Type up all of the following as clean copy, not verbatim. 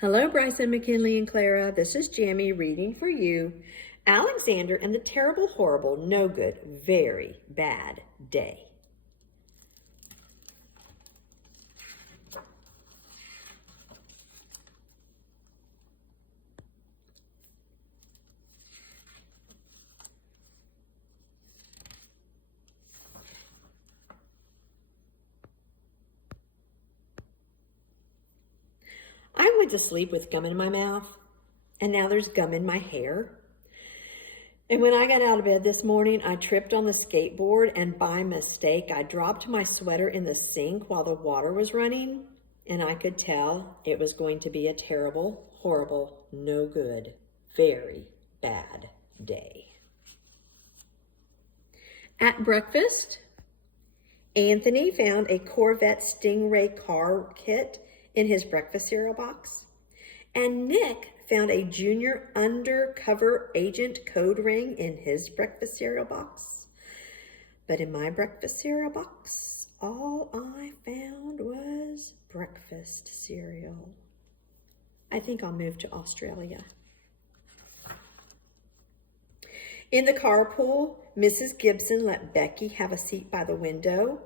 Hello, Bryson, McKinley, and Clara. This is Jamie reading for you Alexander and the Terrible, Horrible, No Good, Very Bad Day. I went to sleep with gum in my mouth, and now there's gum in my hair. And when I got out of bed this morning, I tripped on the skateboard, and by mistake, I dropped my sweater in the sink while the water was running, and I could tell it was going to be a terrible, horrible, no good, very bad day. At breakfast, Anthony found a Corvette Stingray car kit in his breakfast cereal box, and Nick found a junior undercover agent code ring in his breakfast cereal box. But in my breakfast cereal box, all I found was breakfast cereal. I think I'll move to Australia. In the carpool, Mrs. Gibson let Becky have a seat by the window.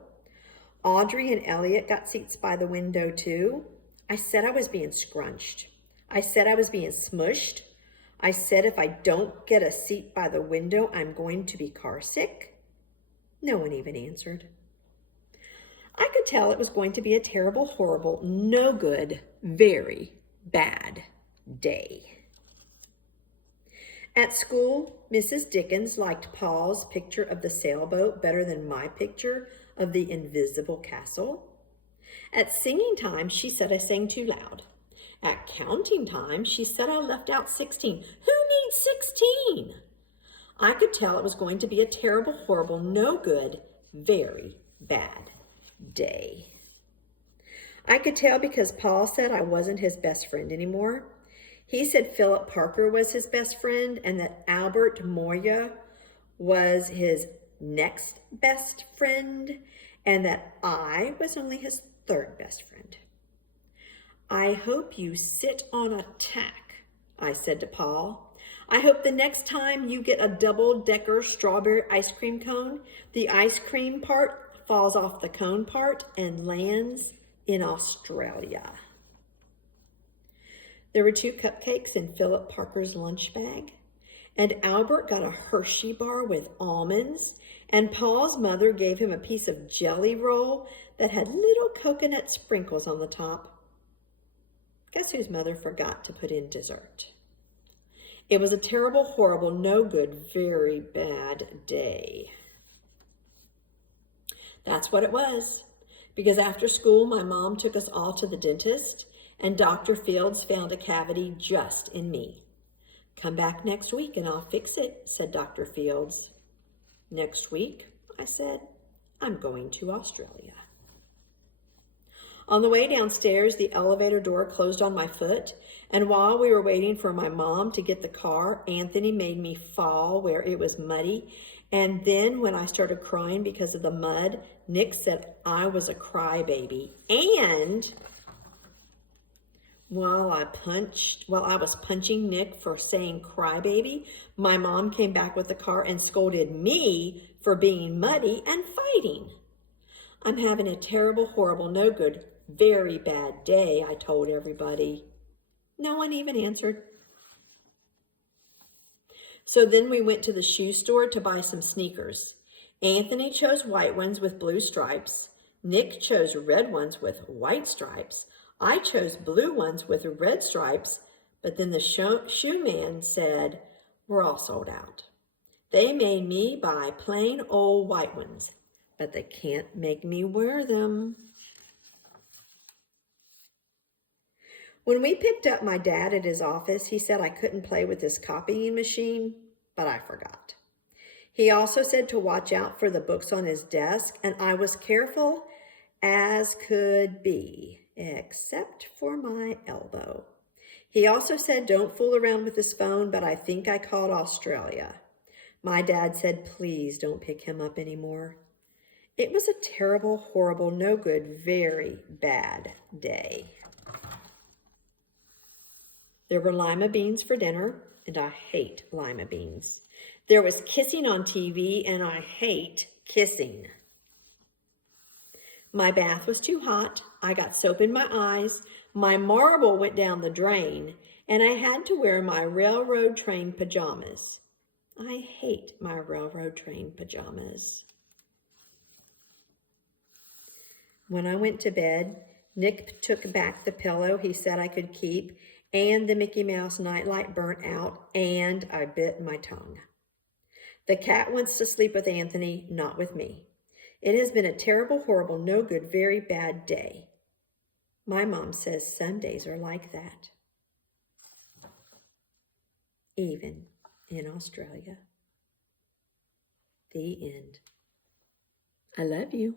Audrey and Elliot got seats by the window too. I said I was being scrunched. I said I was being smushed. I said if I don't get a seat by the window, I'm going to be car sick. No one even answered. I could tell it was going to be a terrible, horrible, no good, very bad day. At school, Mrs. Dickens liked Paul's picture of the sailboat better than my picture of the invisible castle. At singing time, she said I sang too loud. At counting time, she said I left out 16. Who needs 16? I could tell it was going to be a terrible, horrible, no good, very bad day. I could tell because Paul said I wasn't his best friend anymore. He said Philip Parker was his best friend and that Albert Moya was his next best friend and that I was only his third best friend. I hope you sit on a tack, I said to Paul. I hope the next time you get a double-decker strawberry ice cream cone, the ice cream part falls off the cone part and lands in Australia. There were 2 cupcakes in Philip Parker's lunch bag, and Albert got a Hershey bar with almonds, and Paul's mother gave him a piece of jelly roll that had little coconut sprinkles on the top. Guess whose mother forgot to put in dessert? It was a terrible, horrible, no good, very bad day. That's what it was, because after school, my mom took us all to the dentist, and Dr. Fields found a cavity just in me. Come back next week and I'll fix it, said Dr. Fields. Next week, I said, I'm going to Australia. On the way downstairs, the elevator door closed on my foot, and while we were waiting for my mom to get the car, Anthony made me fall where it was muddy, and then when I started crying because of the mud, Nick said I was a crybaby, and while I was punching Nick for saying crybaby, my mom came back with the car and scolded me for being muddy and fighting. I'm having a terrible, horrible, no good, very bad day, I told everybody. No one even answered. So then we went to the shoe store to buy some sneakers. Anthony chose white ones with blue stripes. Nick chose red ones with white stripes. I chose blue ones with red stripes, but then the shoe man said, we're all sold out. They made me buy plain old white ones, but they can't make me wear them. When we picked up my dad at his office, he said I couldn't play with his copying machine, but I forgot. He also said to watch out for the books on his desk, and I was careful as could be, except for my elbow. He also said don't fool around with his phone, but I think I called Australia. My dad said please don't pick him up anymore. It was a terrible, horrible, no good, very bad day. There were lima beans for dinner, and I hate lima beans. There was kissing on TV, and I hate kissing. My bath was too hot. I got soap in my eyes. My marble went down the drain, and I had to wear my railroad train pajamas. I hate my railroad train pajamas. When I went to bed, Nick took back the pillow he said I could keep, and the Mickey Mouse nightlight burnt out, and I bit my tongue. The cat wants to sleep with Anthony, not with me. It has been a terrible, horrible, no good, very bad day. My mom says some days are like that. Even in Australia. The end. I love you.